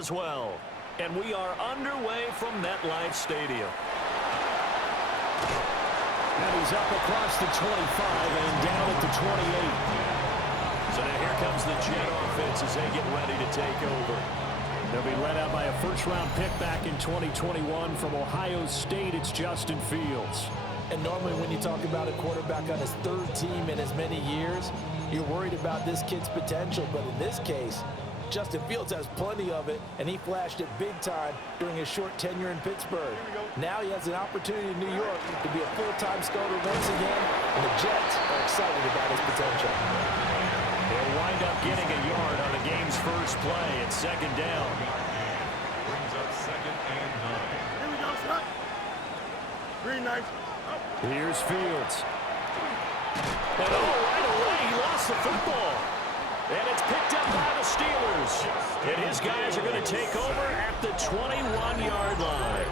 Boswell. And we are underway from MetLife Stadium. And he's up across the 25 and down at the 28. So now here comes the Jet offense as they get ready to take over. They'll be led out by a first-round pick back in 2021 from Ohio State. It's Justin Fields. And normally when you talk about a quarterback on his third team in as many years, you're worried about this kid's potential. But in this case, Justin Fields has plenty of it, and he flashed it big time during his short tenure in Pittsburgh. Now he has an opportunity in New York to be a full-time starter once again, and the Jets are excited about his potential. They'll wind up getting a yard on the game's first play at second down. Brings up 2nd and 9. Here we go, son. Green knife. Here's Fields. And right away, he lost the football. And it's picked up by the Steelers. And his guys are going to take over at the 21-yard line.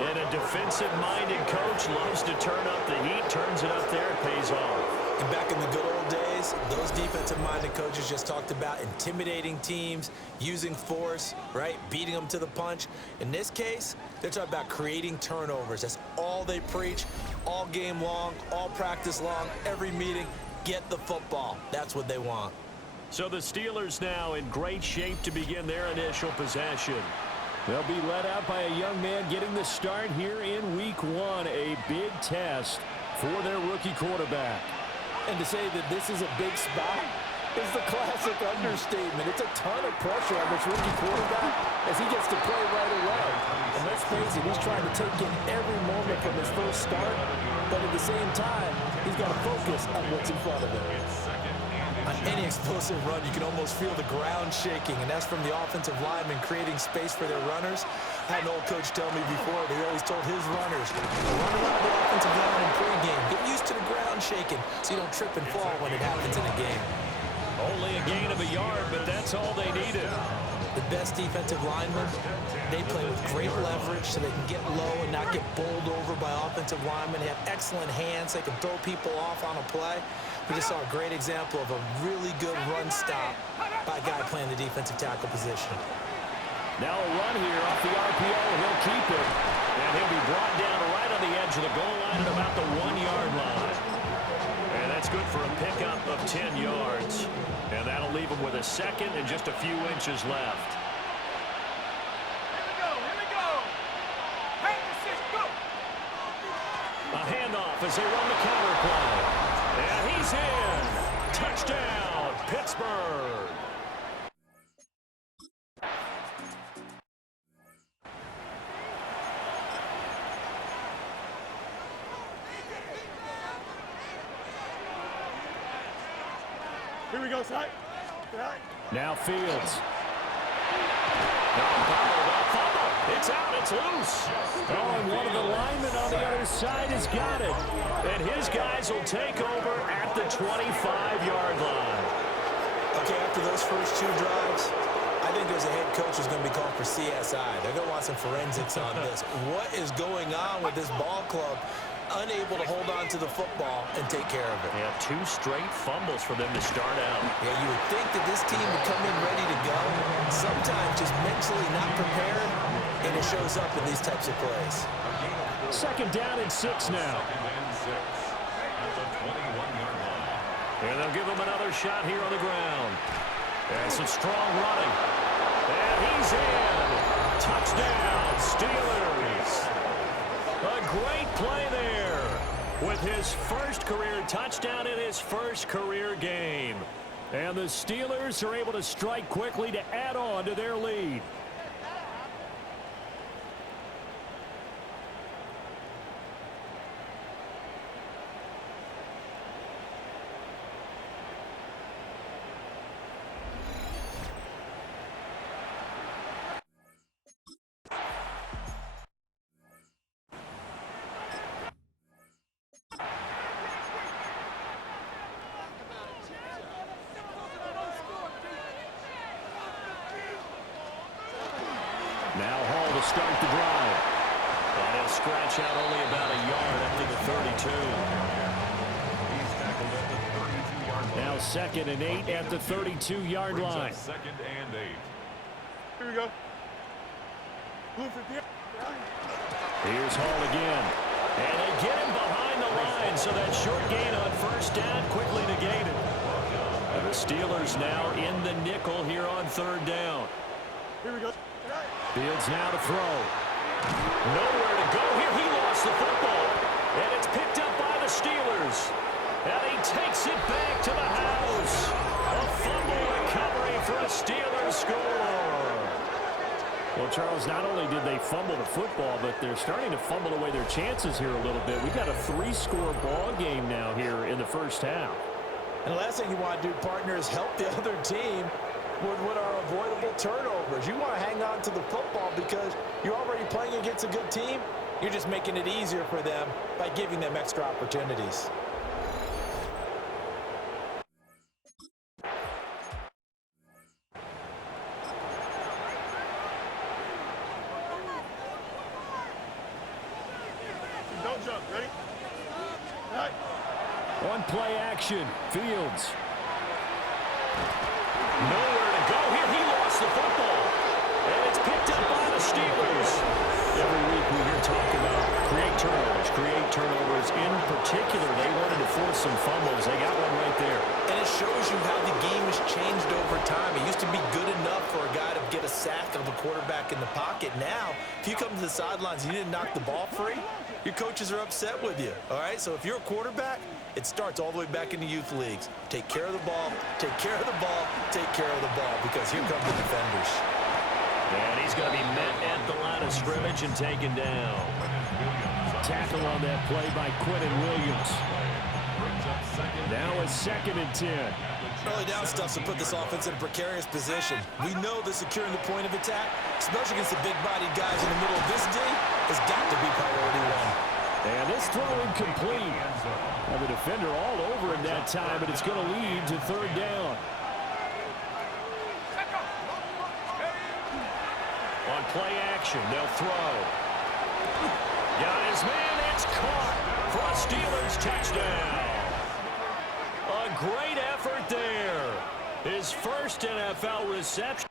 And a defensive-minded coach loves to turn up the heat, turns it up there, it pays off. And back in the good old days, those defensive-minded coaches just talked about intimidating teams, using force, right, beating them to the punch. In this case, they're talking about creating turnovers. That's all they preach, all game long, all practice long, every meeting. Get the football. That's what they want. So the Steelers now in great shape to begin their initial possession. They'll be led out by a young man getting the start here in Week 1, a big test for their rookie quarterback. And to say that this is a big spot is the classic understatement. It's a ton of pressure on this rookie quarterback as he gets to play right away. And let's face it, he's trying to take in every moment from his first start, but at the same time, he's got to focus on what's in front of him. On any explosive run, you can almost feel the ground shaking, and that's from the offensive linemen creating space for their runners. I had an old coach tell me before, he always told his runners, run around the offensive line in pregame. Get used to the ground shaking so you don't trip and fall when it happens in a game. Only a gain of a yard, but that's all they needed. The best defensive linemen, they play with great leverage so they can get low and not get bowled over by offensive linemen. They have excellent hands. They can throw people off on a play. We just saw a great example of a really good run stop by a guy playing the defensive tackle position. Now a run here off the RPO. He'll keep it. And he'll be brought down right on the edge of the goal line at about the 1-yard line. And that's good for a pickup of 10 yards. And that'll leave him with a second and just a few inches left. Here we go. Practice, go. A handoff as they run the counter play. And he's in. Touchdown, Pittsburgh. Here we go, son. Now Fields. It's out, it's loose. Oh, and one of the linemen on the other side has got it. And his guys will take over at the 25-yard line. Okay, after those first two drives, I think there's a head coach who's going to be called for CSI. They're going to want some forensics on this. What is going on with this ball club? Unable to hold on to the football and take care of it. Yeah, 2 straight fumbles for them to start out. Yeah, you would think that this team would come in ready to go. Sometimes just mentally not prepared, and it shows up in these types of plays. Second down and 6 now. And they'll give him another shot here on the ground. And some strong running. And he's in. Touchdown, Steelers. A great play there with his first career touchdown in his first career game. And the Steelers are able to strike quickly to add on to their lead. Now Hall to start the drive. And he'll scratch out only about a yard up to the 32. He's tackled at the 32-yard line. Now 2nd and 8 at the 32-yard line. 2nd and 8. Here we go. Blue 50. Here's Hall again. And they get him behind the line, so that short gain on first down quickly negated. And the Steelers now in the nickel here on third down. Here we go. Fields now to throw. Nowhere to go here. He lost the football. And it's picked up by the Steelers. And he takes it back to the house. A fumble recovery for a Steelers score. Well, Charles, not only did they fumble the football, but they're starting to fumble away their chances here a little bit. We've got a 3-score ball game now here in the first half. And the last thing you want to do, partner, is help the other team with what are avoidable turnovers. You want to hang on to the football because you're already playing against a good team. You're just making it easier for them by giving them extra opportunities. Don't jump. Ready? Right. On play action, Fields. Nowhere to go here. He lost the football. And it's picked up by the Steelers. Every week we hear talk about create turnovers. In particular, they wanted to force some fumbles. They got one right there. And it shows you how the game has changed over time. It used to be good enough for a guy to get a sack of a quarterback in the pocket. Now, if you come to the sidelines and you didn't knock the ball free, your coaches are upset with you. All right, so if you're a quarterback, it starts all the way back in the youth leagues. Take care of the ball, take care of the ball, take care of the ball, because here come the defenders. And he's going to be met at the line of scrimmage and taken down. Tackle on that play by Quentin Williams. Now a 2nd and 10. Early down stuff to put this offense in a precarious position. We know that securing the point of attack, especially against the big-bodied guys in the middle of this day, has got to be priority one. And this throw incomplete. Now the defender all over him that time, but it's going to lead to third down. On play action, they'll throw. Got his man, it's caught for a Steelers touchdown. A great effort there. His first NFL reception.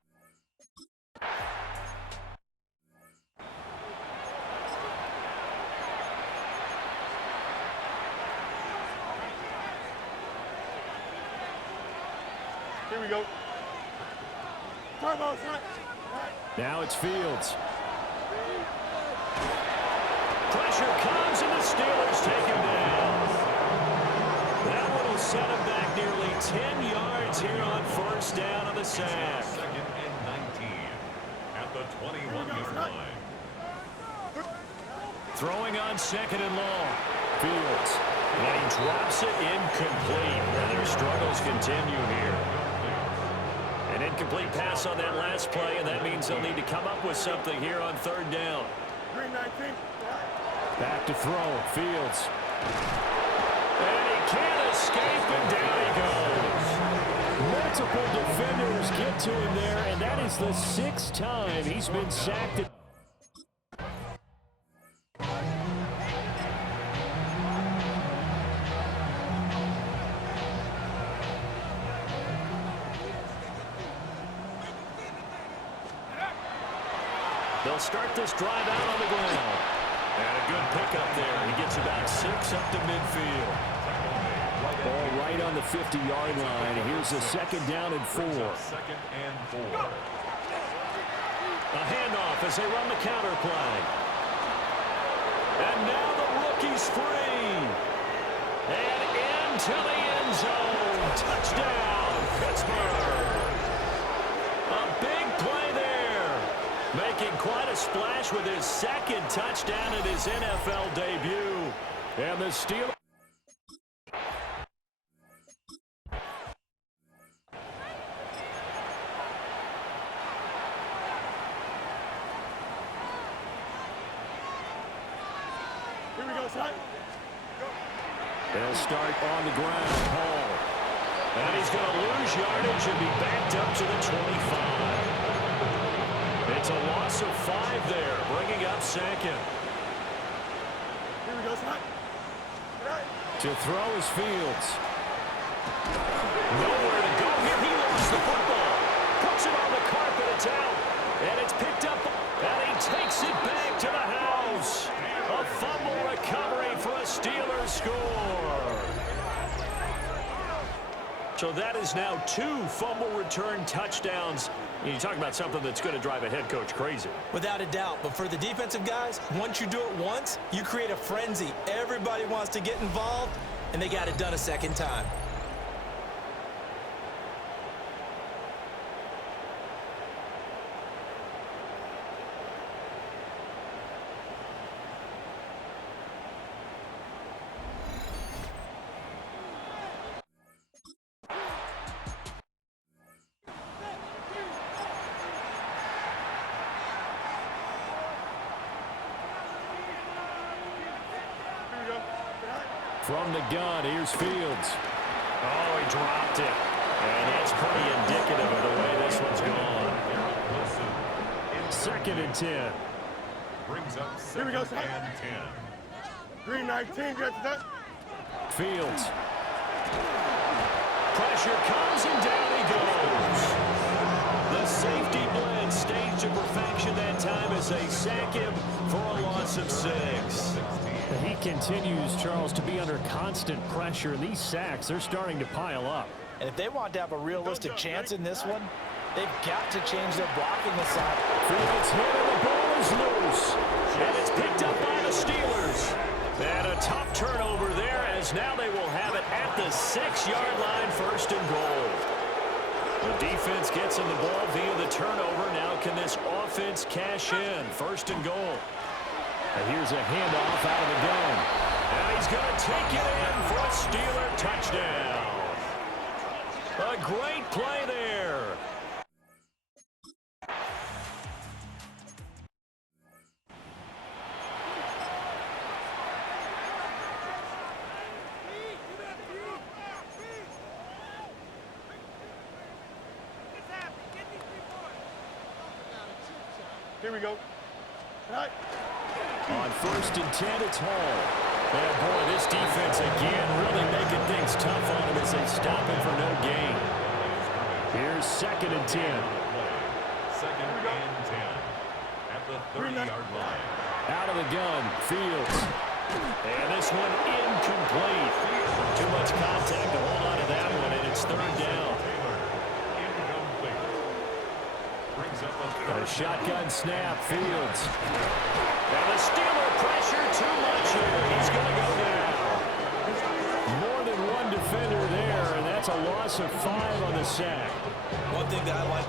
Here we go. Turbo, son. Now it's Fields. Pressure comes and the Steelers take him down. That one will set him back nearly 10 yards here on first down on the sack. 2nd and 19 at the 21-yard line. Throwing on 2nd and long. Fields. And he drops it incomplete. And their struggles continue here. An incomplete pass on that last play, and that means they'll need to come up with something here on third down. Green 19. Back to throw. Fields. And he can't escape, and down he goes. Multiple defenders get to him there, and that is the 6th time he's been sacked. They'll start this drive out on the ground. And a good pickup there. He gets about 6 up to midfield. Ball right on the 50-yard line. Here's a 2nd down and 4. 2nd and 4. A handoff as they run the counter play. And now the rookie's free. And into the end zone. Touchdown, Pittsburgh. A big play there. Making quite a splash with his 2nd touchdown in his NFL debut. And the Steelers. Here we go, son. They'll start on the ground. Hall. And he's going to lose yardage and be backed up to the 25. It's a loss of 5 there, bringing up 2nd. Here we go, son. To throw is Fields. Nowhere to go here. He lost the football. Puts it on the carpet. It's out. And it's picked up, and he takes it back to the house. A fumble recovery for a Steelers score. So that is now 2 fumble return touchdowns. You talk about something that's going to drive a head coach crazy. Without a doubt. But for the defensive guys, once you do it once, you create a frenzy. Everybody wants to get involved, and they got it done a second time. From the gun, here's Fields. Oh, he dropped it. And that's pretty indicative of the way this one's gone. 2nd and 10. Brings up Here we go, 2nd and 10. Green 19, get to that. Fields. Pressure comes and down he goes. The safety blitz staged to perfection that time as they sack him for a loss of 6. He continues, Charles, to be under constant pressure, and these sacks, they're starting to pile up. And if they want to have a realistic chance in this one, they've got to change their blocking aside. Fields hit and the ball is loose. And it's picked up by the Steelers. And a tough turnover there as now they will have it at the 6-yard line, 1st and goal. The defense gets him the ball via the turnover. Now can this offense cash in? 1st and goal. And here's a handoff out of the gun. And he's going to take it in for a Steeler touchdown. A great play there. Here we go. Right. On 1st and 10, it's Hall. And boy, this defense again really making things tough on him as they stop him for no gain. Here's 2nd and 10. 2nd and 10. At the 30-yard line. Out of the gun, Fields. And this one incomplete. Too much contact to hold on to that one, and it's 3rd down. Incomplete. Brings up A shotgun snap, Fields. And the Steeler pressure too much here. He's going to go down. More than one defender there, and that's a loss of 5 on the sack. One thing that I like.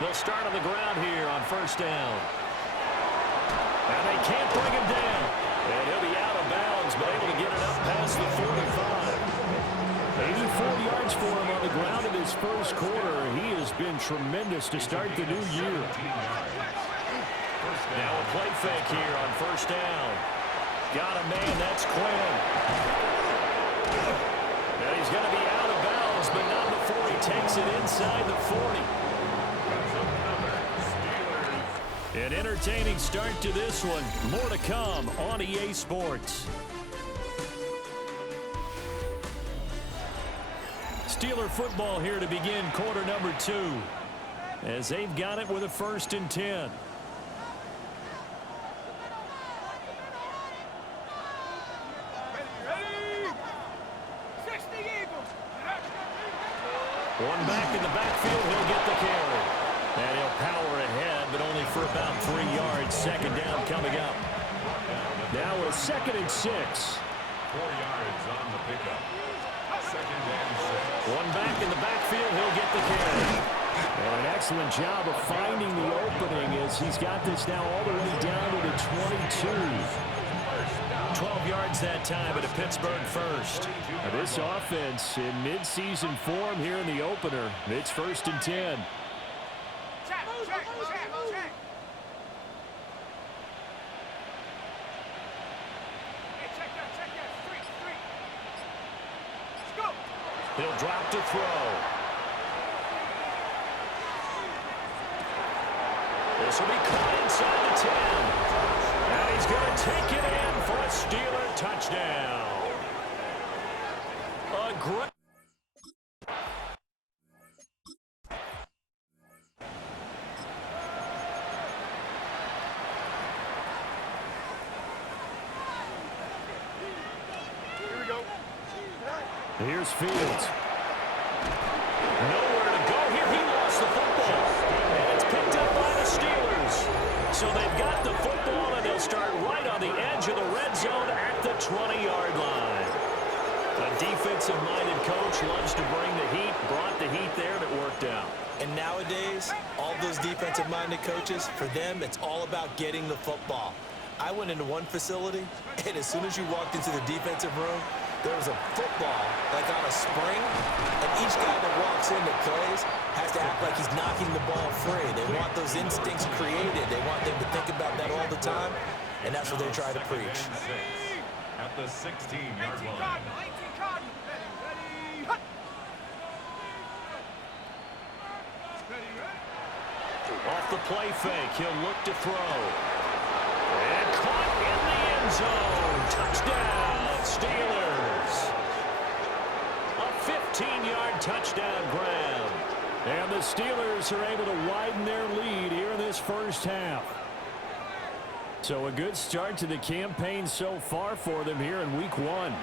They'll start on the ground here on 1st down. And they can't bring him down. And he'll be out of bounds, but able to get it up past the 45. 84 yards for him on the ground in his 1st quarter. He has been tremendous to start the new year. Now a play fake here on 1st down. Got a man, that's Quinn. Now he's going to be out of bounds, but not before he takes it inside the 40. An entertaining start to this one. More to come on EA Sports. Steeler football here to begin quarter number 2. As they've got it with a 1st and 10. One back in the backfield, he'll get the carry. And he'll power ahead, but only for about 3 yards. 2nd down coming up. Now a 2nd and 6. 4 yards on the pickup. 2nd and 6. One back in the backfield, he'll get the carry. And an excellent job of finding the opening as he's got this now all the way down to the 22. 12 yards that time at a Pittsburgh 1st. Now this offense in midseason form here in the opener. It's 1st and 10. He'll drop to throw. This will be caught inside the 10. And he's going to take it in for a Steeler touchdown. A great... Here we go. Here's Fields. Nowhere to go here. He lost the football. And it's picked up by the Steelers. So they've got the football, and they'll start right on the edge of the red zone at the 20-yard line. A defensive-minded coach loves to bring the heat, brought the heat there, and it worked out. And nowadays, all those defensive-minded coaches, for them, it's all about getting the football. I went into one facility, and as soon as you walked into the defensive room, there was a football, like on a spring, and each guy that walks in that plays has to act like he's knocking the ball free. They want those instincts created. They want them to think about that all the time, and that's what they try to preach. At the 16-yard line. Off the play fake, he'll look to throw. And caught in the end zone. Touchdown, Steelers. A 15-yard touchdown grab. And the Steelers are able to widen their lead here in this first half. So a good start to the campaign so far for them here in week 1.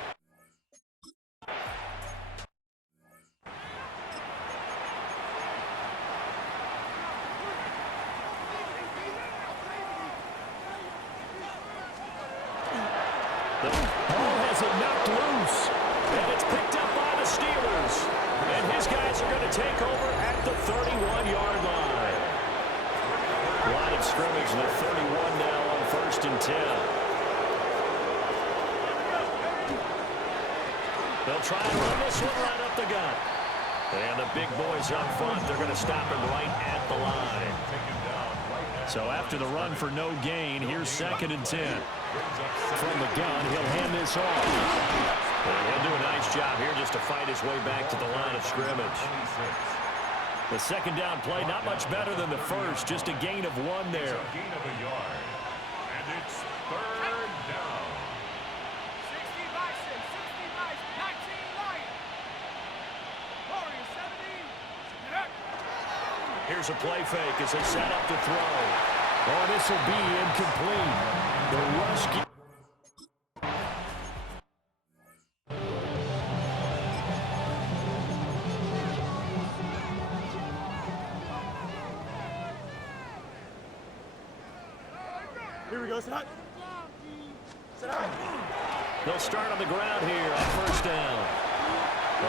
The ball has it knocked loose, and it's picked up by the Steelers. And his guys are going to take over at the 31-yard line. Line of scrimmage, the 31 now on 1st and 10. They'll try and run this one right up the gut. And the big boys up front, they're going to stop him right at the line. So after the run for no gain, here's 2nd and 10. From the gun, he'll hand this off. He'll do a nice job here just to fight his way back to the line of scrimmage. The second down play, not much better than the first, just a gain of 1 there. A gain of a yard. And it's 3rd down. 60 by 6, 60 by 19 Lions. Warriors 70. Here's a play fake as they set up to throw. Oh, this will be incomplete. The rush... Here we go, sit high. Sit high. They'll start on the ground here on 1st down.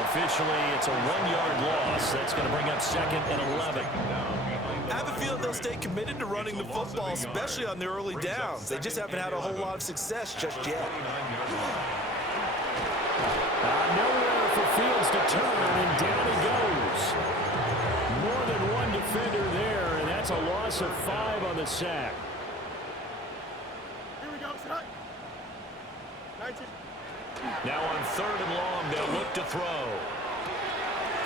Officially, it's a 1-yard loss. That's going to bring up 2nd and 11. I have a feeling they'll stay committed to running the football, especially on their early downs. They just haven't had a whole lot of success just yet. Nowhere for Fields to turn, and down he goes. More than one defender there, and that's a loss of 5 on the sack. Here we go, sit high. 19. Now on 3rd and long, they'll look to throw.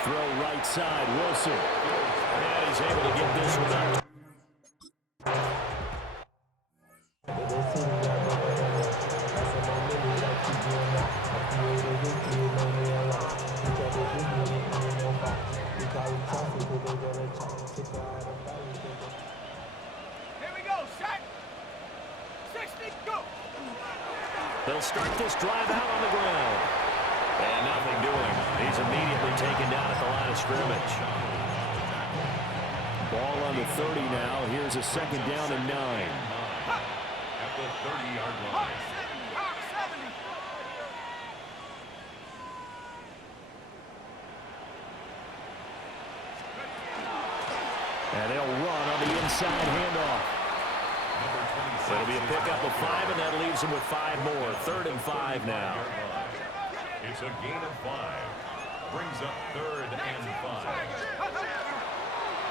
Throw right side, Wilson. And he's able to get this one up. Here we go, set. 60, go. They'll start this drive out on the ground. And nothing doing. He's immediately taken down at the line of scrimmage. Ball on the 30 now. Here's a 2nd down and 9. At the 30-yard line. 70. And they'll run on the inside handoff. It'll be a pickup of 5, and that leaves them with 5 more. 3rd and 5 now. It's a gain of 5. Brings up 3rd and 5.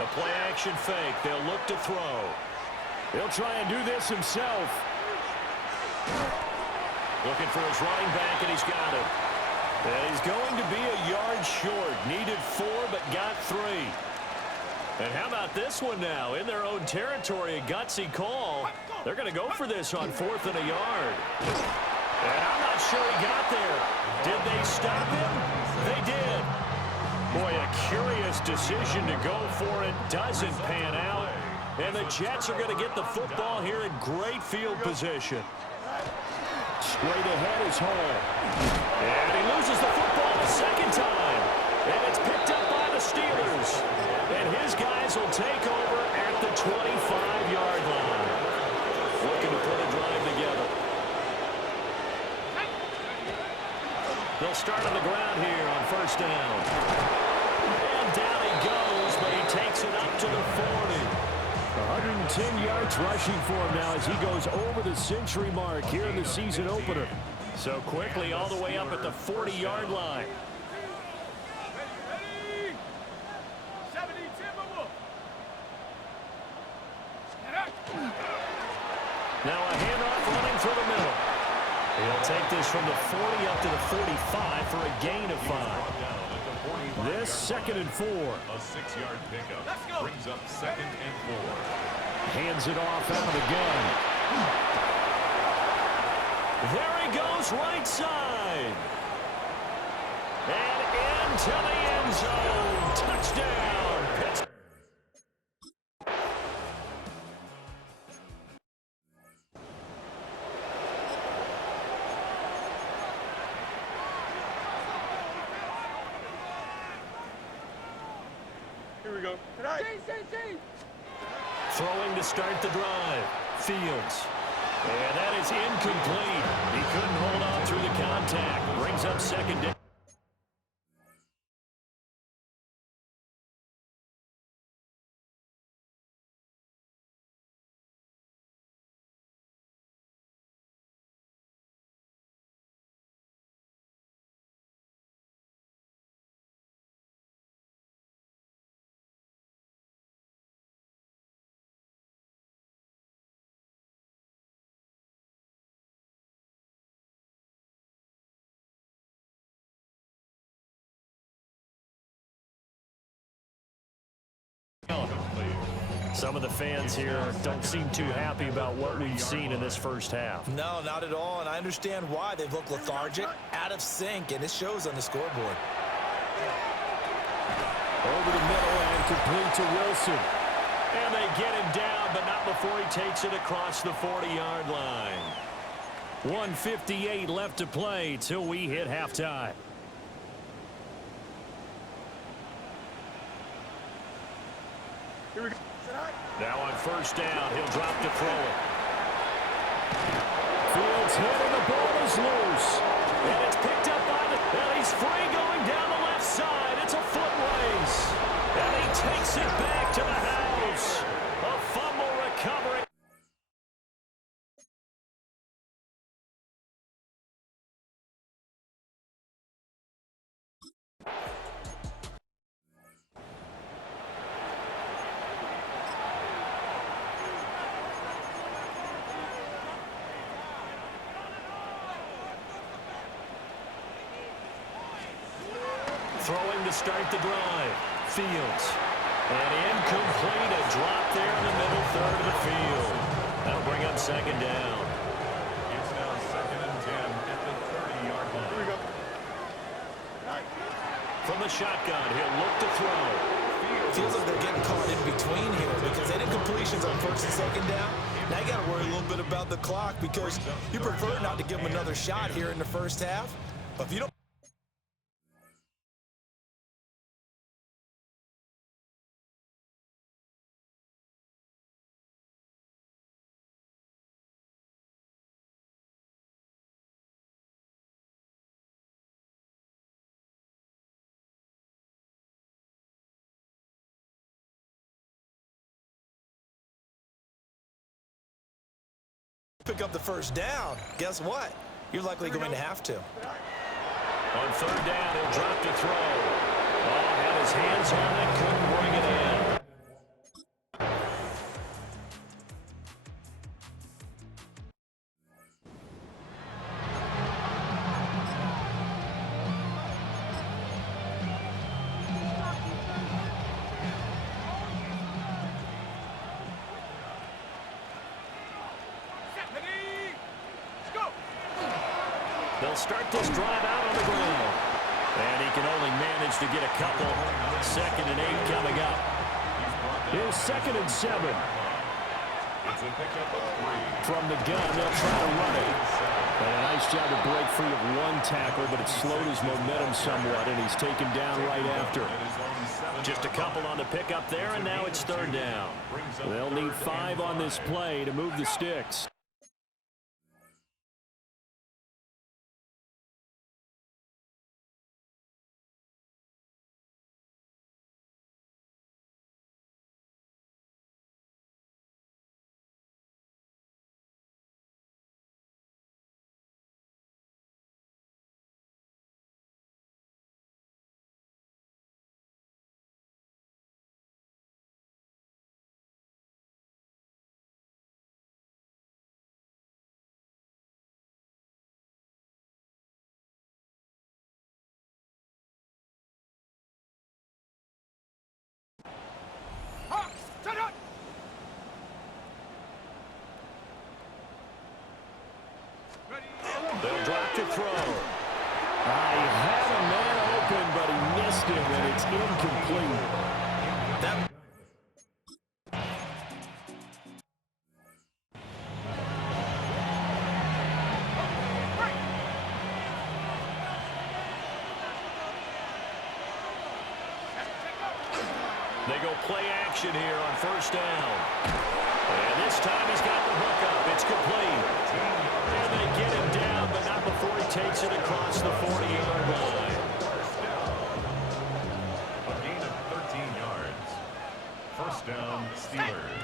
A play-action fake. They'll look to throw. He'll try and do this himself. Looking for his running back, and he's got it. And he's going to be a yard short. Needed 4, but got 3. And how about this one now? In their own territory, a gutsy call. They're going to go for this on 4th and a yard. And I'm not sure he got there. Did they stop him? They did. Boy, a curious decision to go for it. Doesn't pan out. And the Jets are going to get the football here in great field position. Straight ahead is Hall. And he loses the football a second time. And it's picked up by the Steelers. And his guys will take over at the 25-yard line. Looking to put a drive together. They'll start on the ground here on 1st down. And down he goes, but he takes it up to the 40. 110 yards rushing for him now as he goes over the century mark here in the season opener. So quickly all the way up at the 40-yard line. Now a handoff running through the middle. He'll take this from the 40 up to the 45 for a gain of 5. This 2nd and 4. A 6-yard pickup brings up 2nd and 4. Hands it off out of the gun. There he goes right side. And into the end zone. Touchdown, Pittsburgh. Here we go. Throwing to start the drive. Fields. And that is incomplete. He couldn't hold on through the contact. Brings up 2nd down. Some of the fans here don't seem too happy about what we've seen in this first half. No, not at all, and I understand why. They've looked lethargic, out of sync, and it shows on the scoreboard. Over the middle and complete to Wilson. And they get him down, but not before he takes it across the 40-yard line. 1:58 left to play till we hit halftime. Here we go. Now on 1st down, he'll drop to throw it. Fields hit and the ball is loose. And it's picked up by the... And he's free going down the left side. It's a foot race. And he takes it back to the house. A fumble recovery. Throwing to start the drive. Fields. And incomplete. A drop there in the middle third of the field. That'll bring up 2nd down. It's now 2nd and 10 at the 30-yard line. Here we go. From the shotgun, he'll look to throw. Feels like they're getting caught in between here because they did completions on 1st and 2nd down. Now you got to worry a little bit about the clock because you prefer not to give them another shot here in the first half. But if you don't... pick up the 1st down, guess what? You're likely going to have to. On 3rd down, he'll drop to throw. Oh, had his hands on it, couldn't bring it in. They'll start this drive out on the ground. And he can only manage to get a couple. 2nd and 8 coming up. Here's 2nd and 7. From the gun, they'll try to run it. And a nice job to break free of one tackle, but it slowed his momentum somewhat, and he's taken down right after. Just a couple on the pickup there, and now it's 3rd down. They'll need 5 on this play to move the sticks. They'll drop to throw. He had a man open, but he missed him, and it's incomplete. They go play action here on 1st down. And this time he's got the hook up. It's complete. And they get him down, but not before he takes it across the 40-yard line. A gain of 13 yards. 1st down, Steelers.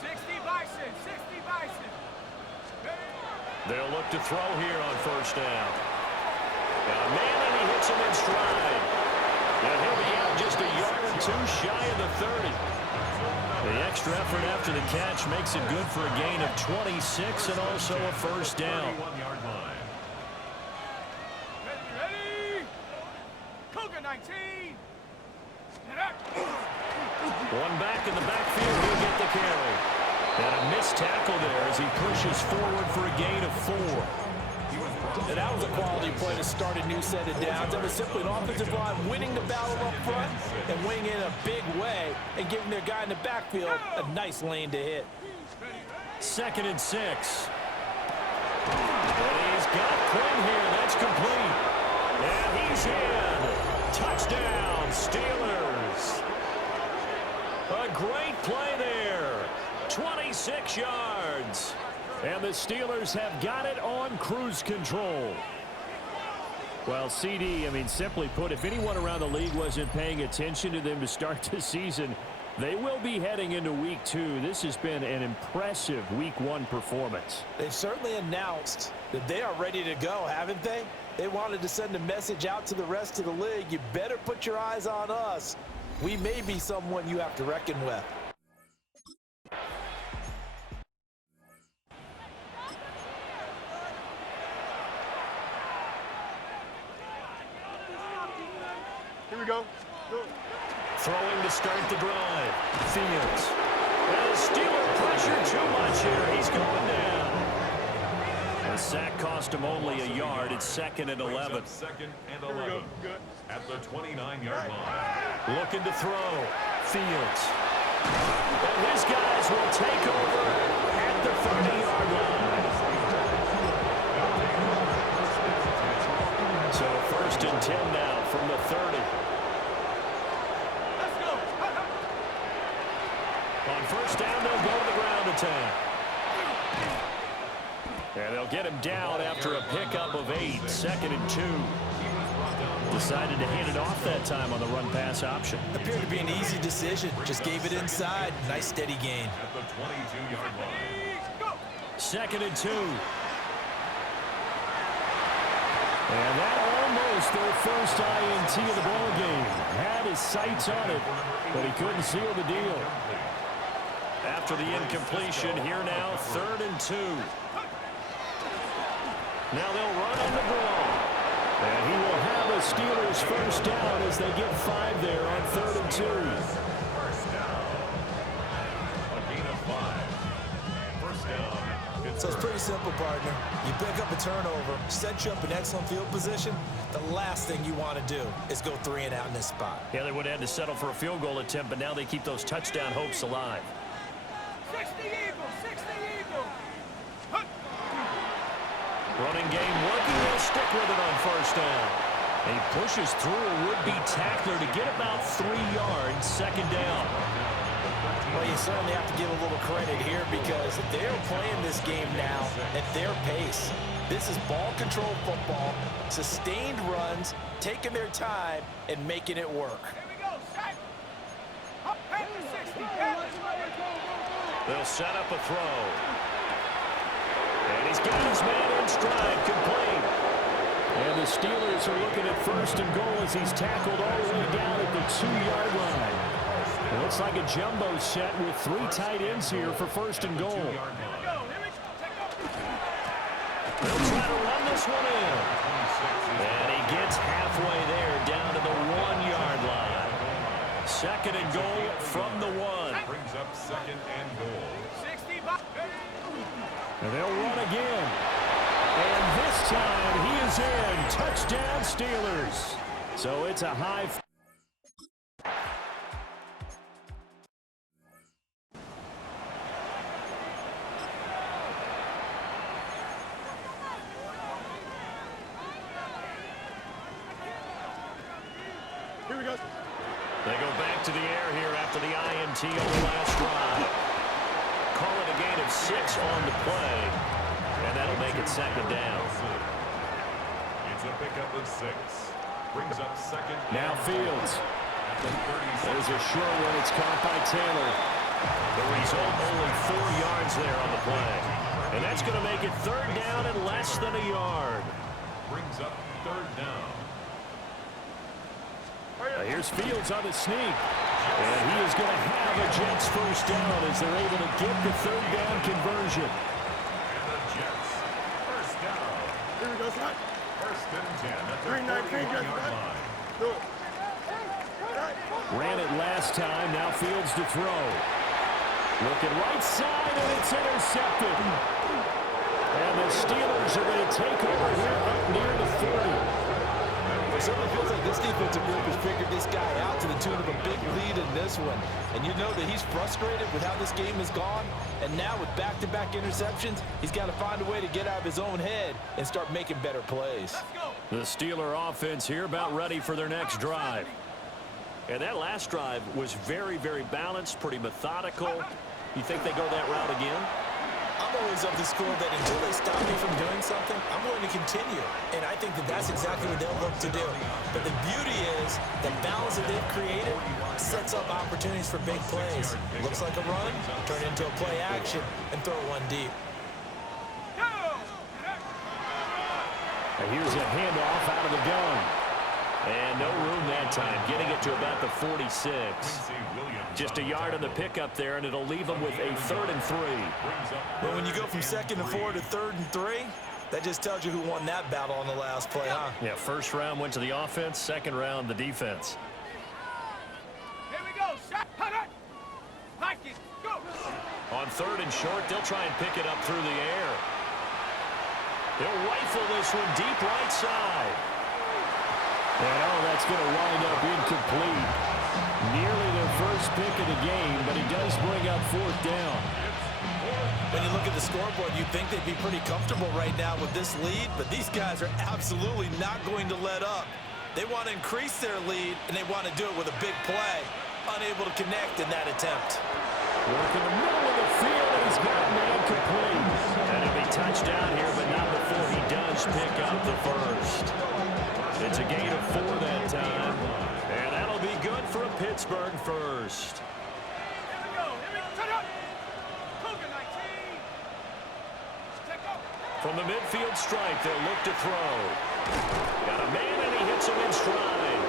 60 Bison, 60 Bison. They'll look to throw here on 1st down. Got a man, and he hits him in stride. And he'll be out just a yard or 2 shy of the 30. The extra effort after the catch makes it good for a gain of 26 and also a 1st down. 31-yard line. Ready? Cougar 19. One back in the backfield, he'll get the carry. And a missed tackle there as he pushes forward for a gain of 4. And that was a quality play to start a new set of downs. That was simply an offensive line winning the battle up front and winning in a big way and giving their guy in the backfield a nice lane to hit. 2nd and 6. And he's got Quinn here. That's complete. And he's in. Touchdown, Steelers. A great play there. 26 yards. And the Steelers have got it on cruise control. Well, CD, simply put, if anyone around the league wasn't paying attention to them to start the season, they will be heading into Week 2. This has been an impressive Week 1 performance. They've certainly announced that they are ready to go, haven't they? They wanted to send a message out to the rest of the league. You better put your eyes on us. We may be someone you have to reckon with. Here we go. Throwing to start the drive. Fields. And Steeler pressure too much here. He's going down. The sack cost him only a yard. It's 2nd and 11. 2nd and 11. At the 29-yard line. Looking to throw. Fields. And his guys will take over at the 30-yard line. So 1st and 10 now from the 30. Let's go. On 1st down, they'll go to the ground attack. And they'll get him down after a pickup of 8. 2nd and 2. Decided to hand it off that time on the run-pass option. Appeared to be an easy decision. Just gave it inside. Nice steady gain. At the 22-yard line. 2nd and 2. And that almost their first INT of the ball game. Had his sights on it, but he couldn't seal the deal. After the incompletion, here now, 3rd and 2. Now they'll run on the ball. And he will have a Steelers 1st down as they get 5 there on 3rd and 2. 1st down. A gain of 5. 1st down, So it's pretty simple, partner. You pick up a turnover, set you up in excellent field position. The last thing you want to do is go 3 and out in this spot. Yeah, they would have had to settle for a field goal attempt, but now they keep those touchdown hopes alive. 60 Eagles, 60 Eagles. Running game working. They'll stick with it on first down. He pushes through a would-be tackler to get about 3 yards, second down. Well, you certainly have to give a little credit here because they're playing this game now at their pace. This is ball control football, sustained runs, taking their time, and making it work. Here we go, set. Up, head to 60, head. They'll set up a throw. And he's got his man in stride, complete. And the Steelers are looking at first and goal as he's tackled all the way down at the 2-yard line. Looks like a jumbo set with 3 tight ends here for first and goal. Here we go, take off. They'll try to run this one in. And he gets halfway there down to the 1-yard line. Second and goal from the 1. Brings up second and goal. 60 back. And they'll run again. And this time he is in. Touchdown Steelers. So it's a high. Here we go. They go back to the air here after the INT on the last drive. Call it a gain of 6 on the play. And that'll make it second down. It's a pickup of 6. Brings up second. Now Fields. There's a short one. It's caught by Taylor. The result, only 4 yards there on the play. And that's going to make it third down and less than a yard. Brings up third down. Here's Fields on the sneak. And he is going to have a Jets first down as they're able to get the third down conversion. And the Jets, first down. Here we go, set. First and 10 at the 3-9, 41-yard line. Do it. Ran it last time. Now Fields to throw. Looking right side, and it's intercepted. And the Steelers are going to take over here up near the 40. It certainly feels like this defensive group has figured this guy out to the tune of a big lead in this one. And you know that he's frustrated with how this game has gone. And now with back-to-back interceptions, he's got to find a way to get out of his own head and start making better plays. The Steeler offense here about ready for their next drive. And that last drive was very, very balanced, pretty methodical. You think they go that route again? I'm always of the school that until they stop me from doing something, I'm going to continue. And I think that that's exactly what they'll look to do. But the beauty is the balance that they've created sets up opportunities for big plays. Looks like a run, turn it into a play action, and throw one deep. And here's a handoff out of the gun. And no room that time, getting it to about the 46. Just a yard on the pickup there, and it'll leave them with a 3rd and 3. Well, when you go from 2nd and 4 to 3rd and 3, that just tells you who won that battle on the last play, huh? Yeah, first round went to the offense, second round the defense. Here we go, set. Hike it, go. On 3rd and short, they'll try and pick it up through the air. They'll rifle this one deep right side. And that's going to wind up incomplete. Nearly their first pick of the game, but he does bring up 4th down. When you look at the scoreboard, you'd think they'd be pretty comfortable right now with this lead, but these guys are absolutely not going to let up. They want to increase their lead, and they want to do it with a big play. Unable to connect in that attempt. Work in the middle of the field, and he's got a man complete. And he'll be touchdown here, but not before he does pick up the first. It's a gain of 4 that time, and that'll be good for a Pittsburgh first. Here we go, turn up. Cougar 19. Take off. From the midfield stripe, they'll look to throw. Got a man, and he hits him in stride.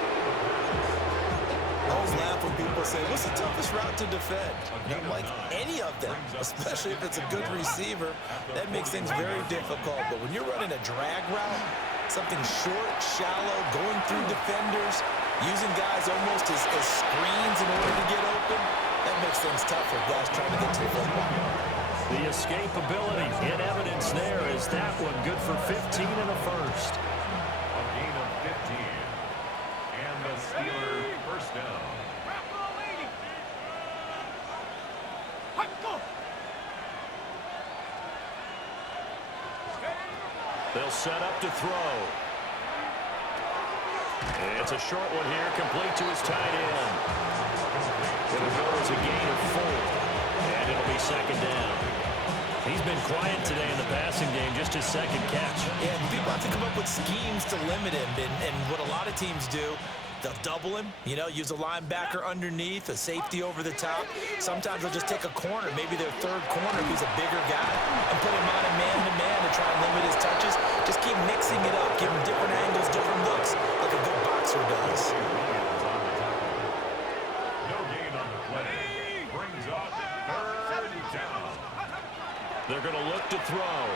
I always laugh when people say, what's the toughest route to defend? And I'm like, any of them, especially if it's a good receiver. That makes things very difficult. But when you're running a drag route, something short, shallow, going through defenders, using guys almost as screens in order to get open, that makes things tough for guys trying to get to the football. The escapability in evidence there is that one good for 15 and a first. A gain of 15. And the Steeler first down. They'll set up to throw. It's a short one here, complete to his tight end. It'll go as a gain of 4, and it'll be second down. He's been quiet today in the passing game, just his second catch. Yeah, people have to come up with schemes to limit him, and what a lot of teams do, they'll double him, you know, use a linebacker underneath, a safety over the top. Sometimes they'll just take a corner, maybe their third corner if he's a bigger guy, and put him on a man-to-man to try and limit his touches. Just keep mixing it up, give him different angles, different looks, like a good boxer does. No gain on the play. Brings up third down. They're going to look to throw.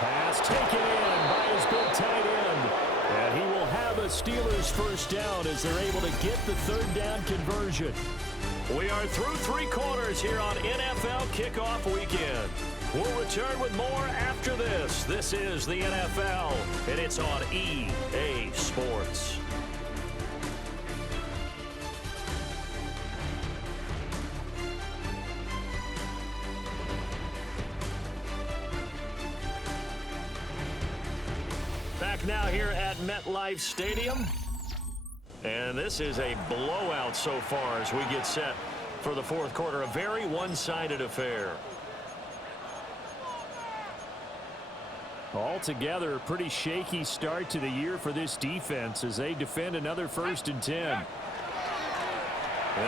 Pass taken in by his big tight end. And he will have a Steelers first down as they're able to get the third down conversion. We are through 3 quarters here on NFL Kickoff Weekend. We'll return with more after this. This is the NFL, and it's on EA Sports. Back now here at MetLife Stadium. And this is a blowout so far as we get set for the fourth quarter. A very one-sided affair. Altogether, a pretty shaky start to the year for this defense as they defend another 1st and 10. And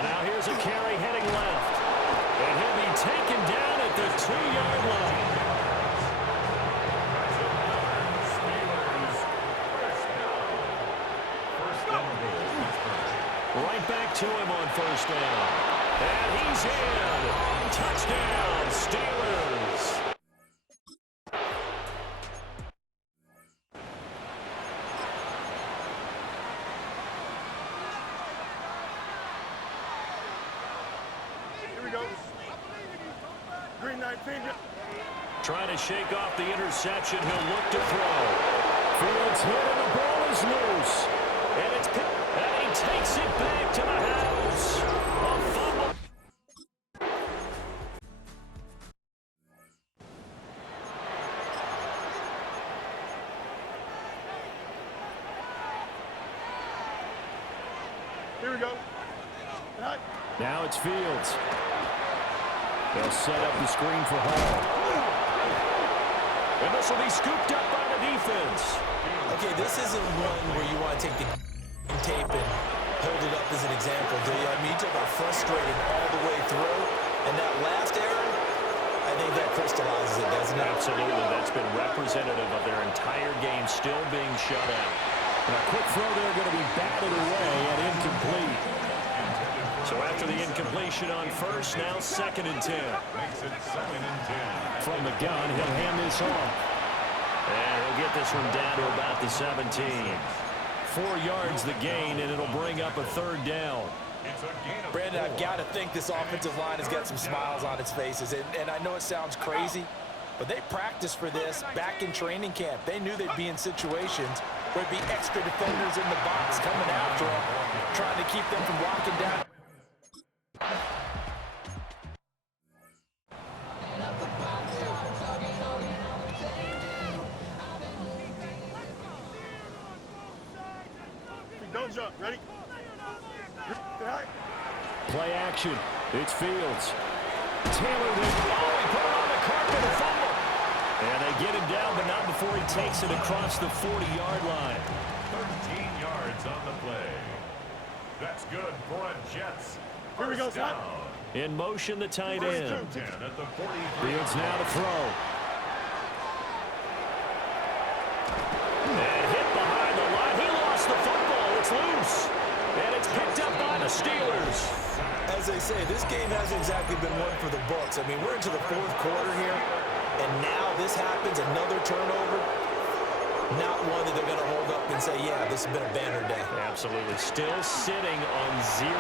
now here's a carry heading left. And he'll be taken down at the 2-yard line. Right back to him on first down. And he's in. Touchdown, Steelers. Here we go. Green light finger. Trying to shake off the interception. He'll look to throw. Fields hit and the ball is loose. And it's picked. And he takes it back to the house. A fumble. Here we go. Now it's Fields. They'll set up the screen for Hall. And this will be scooped up by the defense. Okay, this isn't one where you want to take the tape and hold it up as an example, do you? I mean, you talk about frustrated all the way through, and that last error, I think that crystallizes it, doesn't it? Absolutely. That's been representative of their entire game still being shut out. And a quick throw there going to be batted away and incomplete. So after the incompletion on first, now 2nd and 10. Makes it 2nd and 10. From the gun, he'll hand this off. And he'll get this one down to about the 17. 4 yards the gain, and it'll bring up a 3rd down. It's a gain of Brandon, 4. I've got to think this offensive line has got some smiles on its faces. And I know it sounds crazy, but they practiced for this back in training camp. They knew they'd be in situations where there'd be extra defenders in the box coming after them, trying to keep them from locking down. Don't jump. Ready? Play action. It's Fields. Taylor with, oh, he put it on the carpet and fumble. And they get him down, but not before he takes it across the 40-yard line. 13 yards on the play. That's good for a Jets. Here we go, First down. In motion, the tight First end. and 10 at the 43. Fields now to throw. And hit behind the line. He lost the football. It's loose. And it's picked up by the Steelers. As they say, this game hasn't exactly been one for the books. I mean, we're into the 4th quarter here, and now this happens, another turnover. Not one that they're going to hold up and say, yeah, this has been a banner day. Absolutely. Still sitting on 0.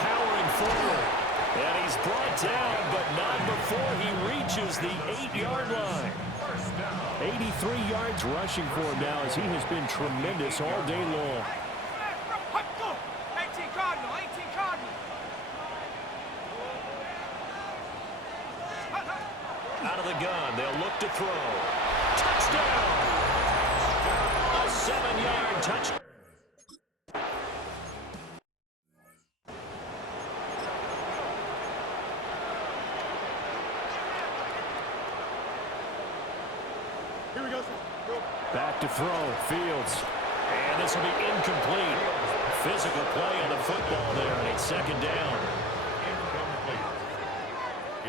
Powering forward. And he's is brought down, but not before he reaches the 8-yard line. 83 yards rushing for him now as he has been tremendous all day long. 18 Cardinal, 18 Cardinal. Out of the gun, they'll look to throw. Touchdown! A 7-yard touchdown. Here we go, sir. Go. Back to throw, Fields. And this will be incomplete. Physical play on the football there, and it's second down. Incomplete.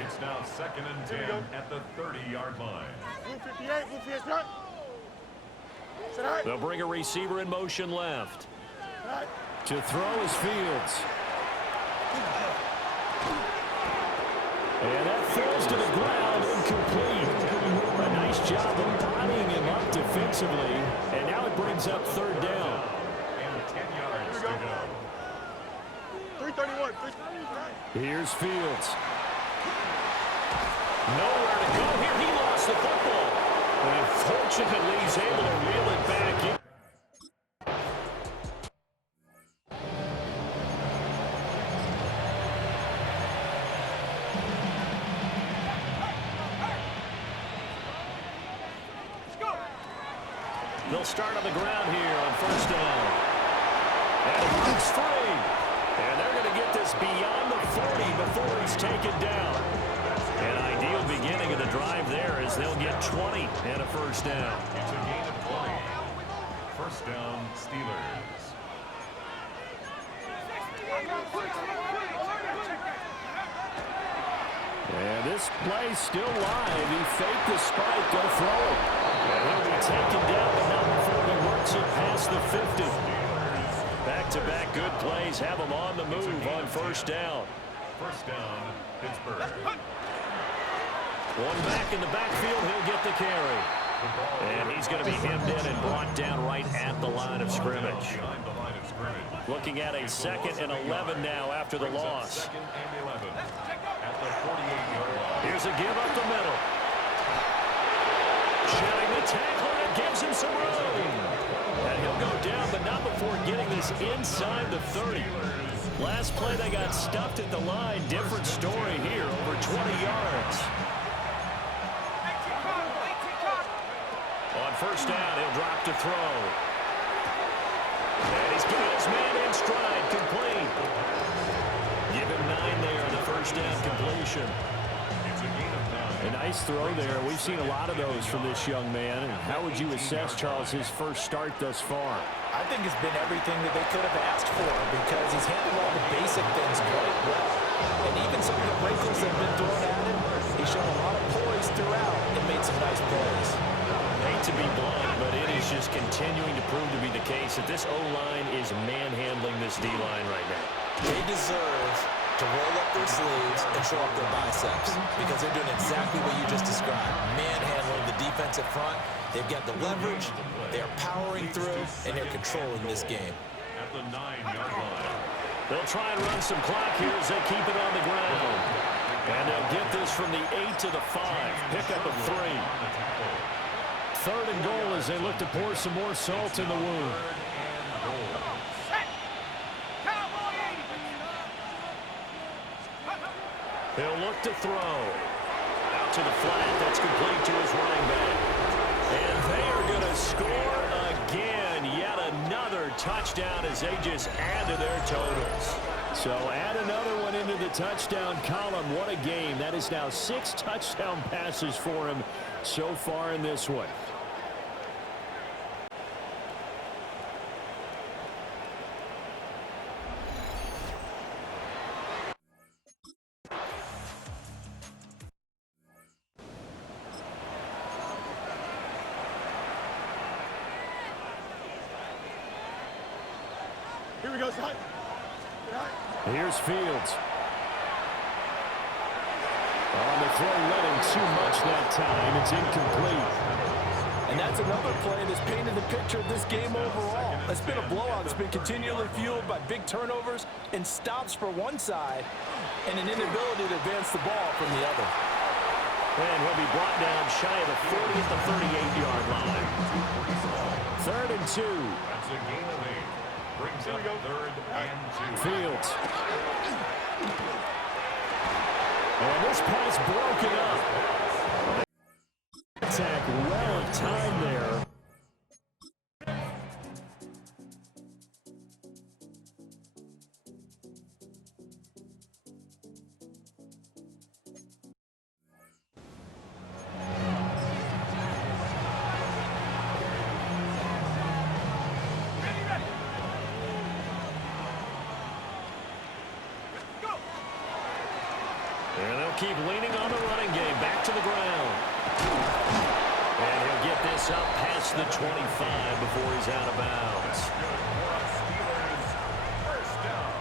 It's now 2nd and 10 at the 30-yard line. Move 58, move 58, right. Sit high. They'll bring a receiver in motion left. Right. To throw is Fields. And that falls to the ground, incomplete. A nice job of bodying him up defensively. And now it brings up third down. And 10 yards to go. 331. Here's Fields. Nowhere to go here. He lost the football. And fortunately, he's able to reel it back in. They'll start on the ground here on first down. And he breaks free. And they're going to get this beyond the 40 before he's taken down. An ideal beginning of the drive there as they'll get 20 and a first down. It's a gain of 20. First down, Steelers. And this play's still live. He faked the spike. Go throw it. And he'll be taken down, but not before he works it past the 50. Back-to-back good plays have him on the move on first down. First down, Pittsburgh. One back in the backfield, he'll get the carry. And he's going to be hemmed in and brought down right at the line of scrimmage. Behind the line of scrimmage. Looking at a 2nd and 11 now after the loss. 2nd and 11 at the 48-yard line. Here's a give up the middle. Shedding the tackle, and it gives him some room. And he'll go down, but not before getting this inside the 30. Last play, they got stuffed at the line. Different story here, over 20 yards. On first down, he'll drop to throw. And he's got his man in stride, complete. Give him 9 there on the first down completion. It's a gain of 9. A nice throw there. We've seen a lot of those from this young man. And how would you assess, Charles, his first start thus far? I think it's been everything that they could have asked for because he's handled all the basic things quite well. And even some of the wrinkles that have been thrown at him, he's shown a lot of poise throughout and made some nice plays. Hate to be blunt, but it is just continuing to prove to be the case that this O-line is manhandling this D-line right now. They deserve to roll up their sleeves and show up their biceps because they're doing exactly what you just described. Manhandling the defensive front. They've got the leverage, they're powering through, and they're controlling this game. At the 9-yard line. They'll try and run some clock here as they keep it on the ground. And they'll get this from the 8 to the 5. Pick up a 3. 3rd and goal as they look to pour some more salt in the wound. He'll look to throw. Out to the flat. That's complete to his running back. And they are going to score again. Yet another touchdown as they just add to their totals. So add another one into the touchdown column. What a game. That is now 6 touchdown passes for him so far in this one. Here we go, son. Here's Fields. On the throw, letting too much that time. It's incomplete. And And that's another play that's painted the picture of this game overall. It's been a blowout that's been continually fueled by big turnovers and stops for one side and an inability to advance the ball from the other. And he'll be brought down shy of the 40 at the 38-yard line. 3rd and 2. That's a gain of 8. Brings up 3rd and 2. Fields. And this pass broken up. Attack well of time there. And they'll keep leaning on the running game. Back to the ground. And he'll get this up past the 25 before he's out of bounds. First down.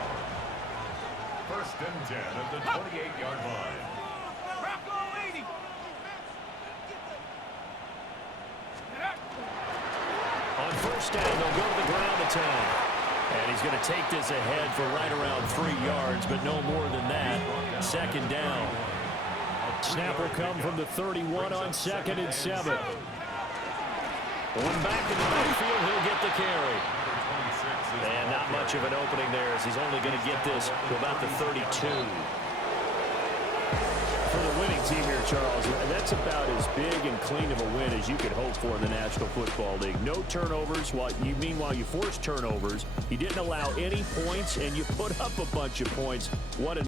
1st and 10 at the 28-yard line. Rocco 80. On 1st down, they'll go to the ground attack. And he's going to take this ahead for right around 3 yards, but no more than that. 2nd down. Snap will come from the 31 on 2nd and 7. One back in the backfield, he'll get the carry. And not much of an opening there as he's only going to get this to about the 32. For the winning team here, Charles, that's about as big and clean of a win as you could hope for in the National Football League. No turnovers. Meanwhile, you forced turnovers. You didn't allow any points, and you put up a bunch of points. What an